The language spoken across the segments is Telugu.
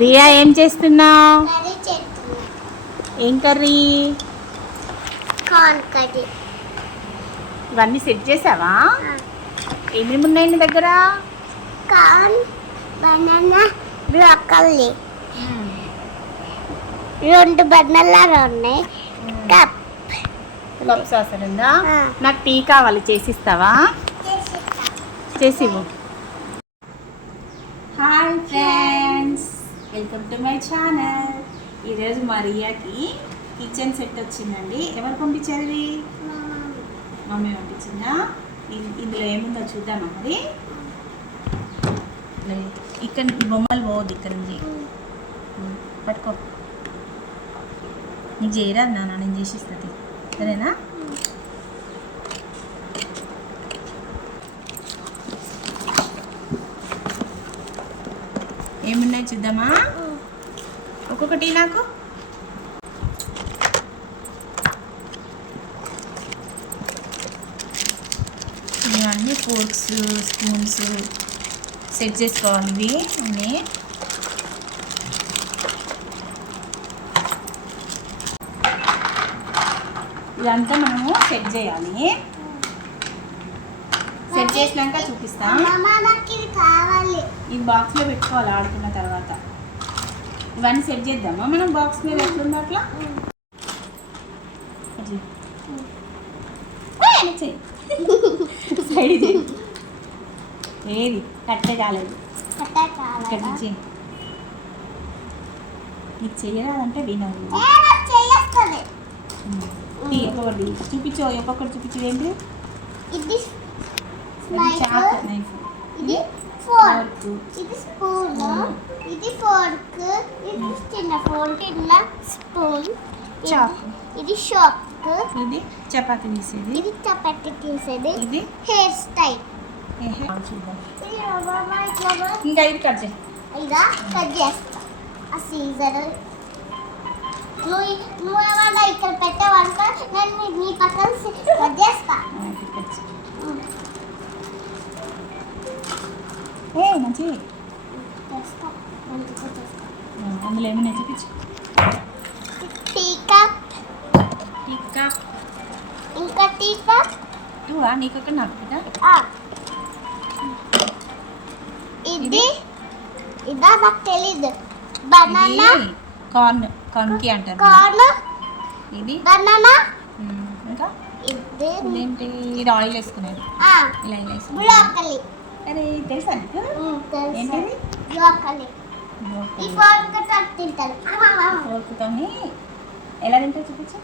రియా ఏం చేస్తున్నావు? ఏం కర్రీ? ఇవన్నీ సెట్ చేసావా? ఏమేమి ఉన్నాయి నీ దగ్గర? Corn, banana, broccoli. 2 బనానాలు ఉన్నాయి. కప్ సాసర్ ఉందా? నాకు టీ కావాలి, చేసిస్తావా? చేసివ్వు. Hi friends, welcome to my channel. ఈరోజు మా రియాకి కిచెన్ సెట్ వచ్చిందండి. ఎవరు పంపించారు? ఇవి మమ్మీ పంపించిందా? ఇందులో ఏముందో చూద్దామా మరి. ఇక్కడ బొమ్మలు పోవద్దు, ఇక్కడ నుంచి పట్టుకో. నీకు చేయరాదు నాన్న, నేను చేసిస్తుంది సరేనా? ఏమున్నాయి చూద్దామా? ఒక్కొక్కటి నాకు. ఇవన్నీ ఫోర్క్స్, స్పూన్స్ సెట్ చేసుకోవాలి. ఇవి అన్నీ ఇదంతా మనము సెట్ చేయాలి. సెట్ చేసినాక చూపిస్తాం. ఇది బాక్స్లో పెట్టుకోవాలి ఆడుకున్న తర్వాత. ఇవన్నీ సెట్ చేద్దామా మనం బాక్స్ మీద ఎట్లుందో అట్లా. సైడ్ చేయి. ఏది కట్టే కాలేదు ఇక్కడి నుంచి. నీకు చెయ్యరాదంటే వినవు. ఒక్కొక్కటి చూపించు, ఒక్కొక్కటి చూపించు. ఏంటి? ఇది చాక్ నైఫ్, ఇది ఫోర్క్, ఇది స్పూన్, ఇది ఫోర్క్, ఇది చిన్న ఫోన్, చిన్న స్పూన్, చాక్, ఇది షాక్, ఇది చపాతీ తీసేది, ఇది చపాతీ తీసేది, ఇది హెయిర్ స్టైల్. ఇంకా ఇది కట్ చేయి. ఇలా కట్ చేస్తా. ఆ సీజర్ నువ్వు ఏమన్నా ఇక్కడ పెట్టావంటే నేను నీ పక్కన కట్ చేస్తా. మంచి అందులో ఏమైనా చూపించు. టీ కప్, టీ కప్, ఇంకా టీ కప్. ఇవా నీకు ఒక నాకు ఇది ఇదా నాకు తెలీదు. బనానా, కార్న్, కార్న్కి అంటారు. కార్న్, ఇది బనానా. ఇంకా ఇదేంటి? ఇది ఆయిల్ వేసుకునేది. ఇలా ఇలా వేసుకునేది. బ్రోకలీ. అరే తెలుసా నీకు? ఏంటది? బ్రోకలీ. ఈ ఫోర్క్ తో తింటారు. ఫోర్క్తోని ఎలా తింటారు చూపించు.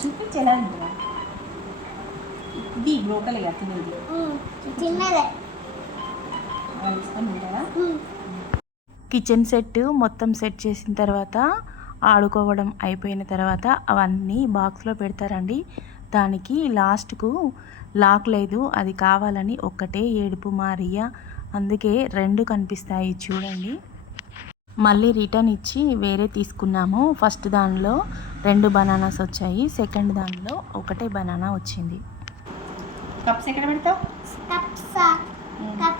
చూపించి ఎలా తింటారా? ఇది బ్రోకలీ తినేది. చిన్నదే వేసుకొని తింటారా? కిచెన్ సెట్ మొత్తం సెట్ చేసిన తర్వాత, ఆడుకోవడం అయిపోయిన తర్వాత అవన్నీ బాక్స్లో పెడతారండి. దానికి లాస్ట్కు లాక్ లేదు, అది కావాలని ఒక్కటే ఏడుపు మారియా. అందుకే 2 కనిపిస్తాయి చూడండి. మళ్ళీ రిటర్న్ ఇచ్చి వేరే తీసుకున్నాము. ఫస్ట్ దానిలో 2 బనానాస్ వచ్చాయి, సెకండ్ దానిలో ఒకటే బనానా వచ్చింది. కప్స్ ఎక్కడ పెడతావు?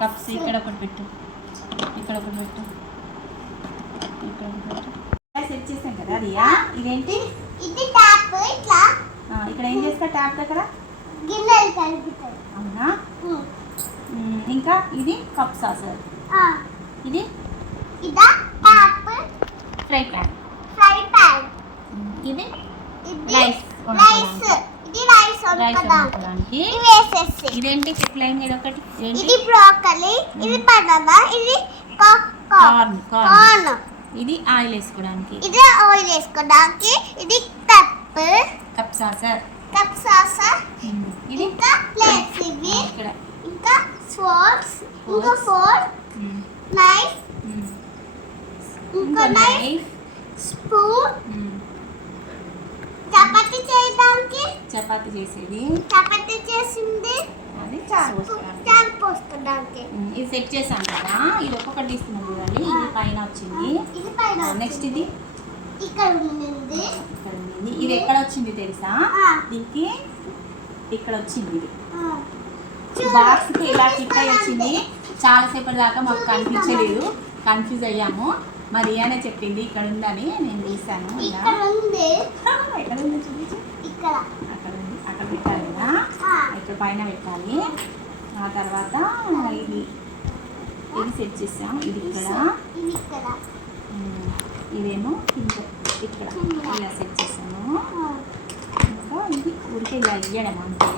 కప్స్ ఇక్కడ ఒకటి పెట్టు, ఇక్కడ ఒకటి పెట్టు, ఇక్కడ ఒకటి పెట్టు. సెట్ చేసాం కదా రియా. ఇదేంటి? ఇది ట్యాప్. ఇట్లా ఇక్కడ ఏం చేస్తా? ట్యాప్ దగ్గర గిన్నెలు కలుపుతారు. అవునా? ఇంకా ఇది కప్ సాసర్. ఇది ఇదా ట్యాప్. Fry pan. ఇది రైస్. ఇది రైస్ వండుకోవడానికి. ఇదేంటి? చెట్లైంది ఇది ఒకటి. ఇది బ్రోకలీ, ఇది బనానా, ఇది కార్న్. ఇది ఆయిల్ వేసుకోవడానికి. ఇది ఆయిల్ వేసుకోవడానికి. ఇది కప్ సాసర్. ఇది ఇంకా ప్లేట్స్. ఇవి ఇక్కడ ఇంకా ఫోర్క్స్, ఇంకా ఫోర్క్, నైఫ్, ఇంకా నైఫ్, స్పూన్. చపాతీ చేసేది. చపాతీ చేసింది. అది చారు పోసుకోవడానికి. ఇది సెట్ చేసాం కదా. ఇది ఒక్కొక్కటి తీసుకున్నాం చూడండి. ఇది పైన వచ్చింది. ఇది పైన. నెక్స్ట్ ఇది ఇక్కడ ఉంది. ఇది ఎక్కడ వచ్చింది తెలుసా? దీనికి ఇక్కడ వచ్చింది. ఇది బాక్స్కి ఇలా ఫిట్ అయ్యి వచ్చింది. చాలాసేపటి దాకా మాకు కనిపించలేదు, కన్ఫ్యూజ్ అయ్యాము. మరి రియానే చెప్పింది ఇక్కడ ఉందని, నేను తీసాను. ఇక్కడ ఉంది. ఎక్కడ ఉందో చూపించు. ఇక్కడ అక్కడ ఉంది, అక్కడ పెట్టాలి కదా, ఇక్కడ పైన పెట్టాలి. ఆ తర్వాత ఇది సెట్ చేసాం. ఇది ఇక్కడ, ఇది ఇక్కడ, ఇదేమో కింద ఇక్కడ ఇలా సెట్ చేసాము. ఇంకా ఇది ఊరికే ఇలా ఇయ్యడం అంతే.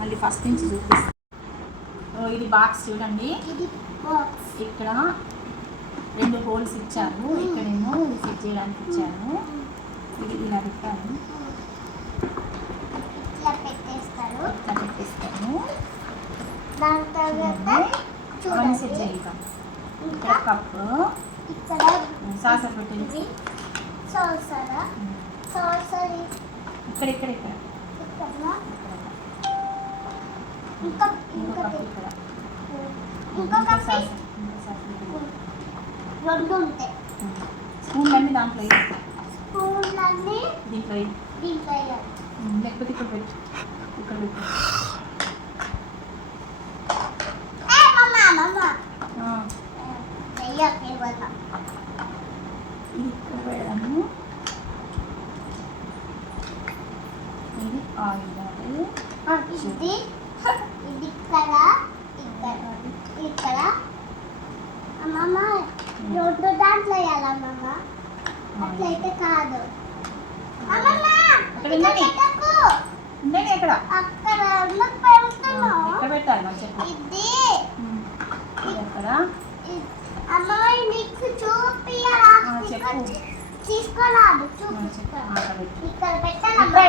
మళ్ళీ ఫస్ట్ నుంచి చూపిస్తాను. ఇది బాక్స్ చూడండి. ఇది బాక్స్. ఇక్కడ 2 హోల్స్ ఇచ్చారు. ఇక్కడేమో సెట్ చేయడానికి ఇచ్చారు. ఇది ఇలా పెట్టాను, ఇట్లా పెట్టేస్తారు. ఇట్లా పెట్టేస్తాను. దాని తర్వాత అవన్నీ సెట్ చేయాలి. ఇక్కడ కప్పు, ఇక్కడ సాసర్ పెట్టింది. ఇది సాసరా. సాసరి ఇక్కడ ఇక్కడ ఇక్కడ ఇక్కడ. ఇంకా ఇంకో కప్పు ఇక్కడ, ఇంకో కప్ సాసర్. 2 ఉంటాయి. స్పూన్లన్నీ దాంట్లో వేయి. స్పూన్లన్నీ దీంట్లో వేయి. దీంట్లో వేయాలి. లేకపోతే ఇక్కడ పెట్టు, ఇక్కడ పెట్టు. మమ్మ ఇది ఇక్కడ పెడదాము. ఇది ఆయిల్ బాటిల్. ఇది ఇది ఇక్కడ ఇక్కడ ఇక్కడ. అమ్మమ్మ 2 దాంట్లో వేయాలమ్మమ్మ, అట్లయితే కాదు. అమ్మమ్మ అక్కడ ఉందండి, ఉందండి అక్కడ. అక్కడ పెడుతున్నావు. ఎక్కడ పెట్టాలి మరి చెప్పు. ఇది ఇది ఎక్కడ? అమ్మమ్మ నీకు చూపియాలా? చెప్పు. తీసుకోరాదు, చెప్పు. చూపిస్తా. అక్కడ పెట్టు. ఇక్కడ పెట్టాలమ్మా.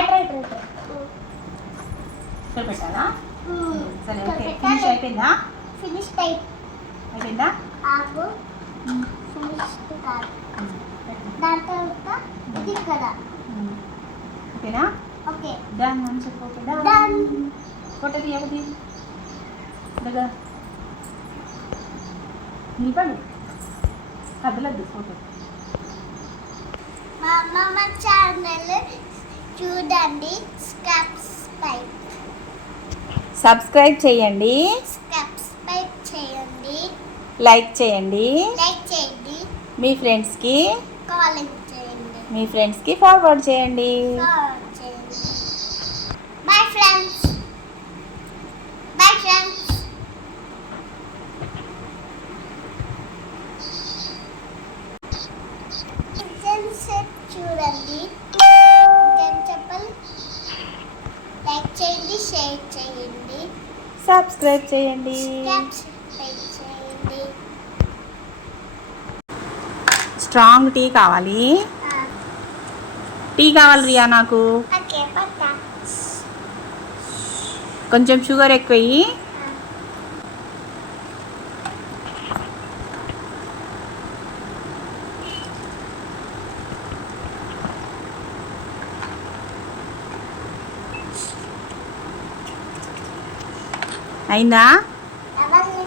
ఇక్కడ పెట్టాలా? సరే, ఇక్కడ ఓకే. పెట్టాలి. ఫినిష్ అయిపోయిందా? ఫినిష్ టైప్ అయిపోయిందా? ఆకు ఫినిష్ కాదు. పెట్టు. దాని తర్వాత ఇది ఇక్కడ. ఓకేనా? ఓకే డన్ అని చెప్పు. Okay Done. డన్. ఫోటో తీయవది దగ్గర నిలబడు, కదలద్దు ఫోటో. మా అమ్మమ్మ ఛానల్ చూడండి. సబ్స్క్రైబ్ చేయండి, సబ్స్క్రైబ్ చేయండి, లైక్ చేయండి, లైక్ చేయండి, మీ ఫ్రెండ్స్కి కామెంట్ చేయండి, ఫార్వర్డ్ చేయండి. ఫార్వర్డ్ చేయండి. Bye friends, bye friends. Kitchen set చూడండి. ఇంకేం చెప్పాలి? లైక్ చేయండి, షేర్ చేయండి, సబ్స్క్రైబ్ చేయండి. సబ్స్క్రైబ్ చేయండి. స్ట్రాంగ్ టీ కావాలి. టీ కావాలి రియా నాకు. ఓకే పక్కా. కొంచెం షుగర్ ఎక్కువ వెయ్యి. అయిందా? ఎవరిని?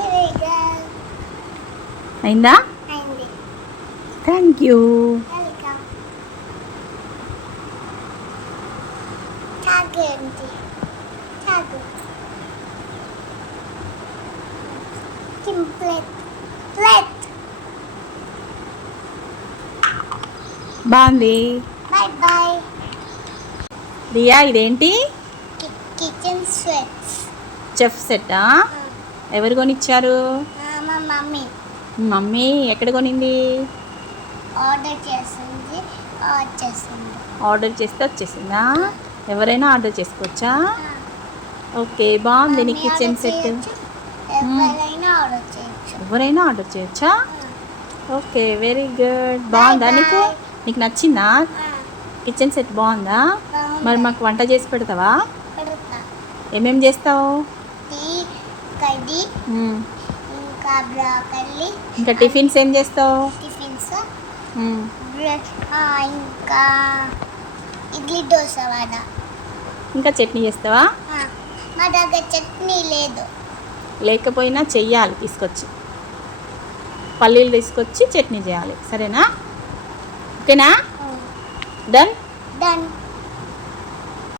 ఇదిగా అయిందా? అయింది. Thank you. వెల్కమ్. తాగండి, తాగు. Plate plate. బాగుంది. Bye bye. రియా ఇదేంటి? Kitchen sweets. చెఫ్ సెట్టా? ఎవరు కొనిచ్చారు? మా మమ్మీ మమ్మీ ఎక్కడ కొనింది? ఆర్డర్ చేసింది, వచ్చేసింది. ఆర్డర్ చేస్తే వచ్చేసిందా? ఎవరైనా ఆర్డర్ చేసుకోవచ్చా? ఓకే, బాగుంది నీ కిచెన్ సెట్. ఎవరైనా ఆర్డర్ చేయొచ్చు. ఎవరైనా ఆర్డర్ చేయొచ్చా? Okay, very good. బాగుందా నీకు? నీకు నచ్చిందా? కిచెన్ సెట్ బాగుందా? మరి మాకు వంట చేసి పెడతావా? పెడతా. ఏమేమి చేస్తావు? టీ, కర్రీ, ఇంకా బ్రోకలీ, ఇంకా టిఫిన్స్ ఏం చేస్తావు? టిఫిన్స్, ఇంకా ఇడ్లీ, దోశ, వడ. ఇంకా చట్నీ చేస్తావా? మా దగ్గర చట్నీ లేదు. లేకపోయినా చెయ్యాలి తీసుకొచ్చి. పల్లీలు తీసుకొచ్చి చట్నీ చేయాలి. సరేనా? ఓకేనా? డన్. Done.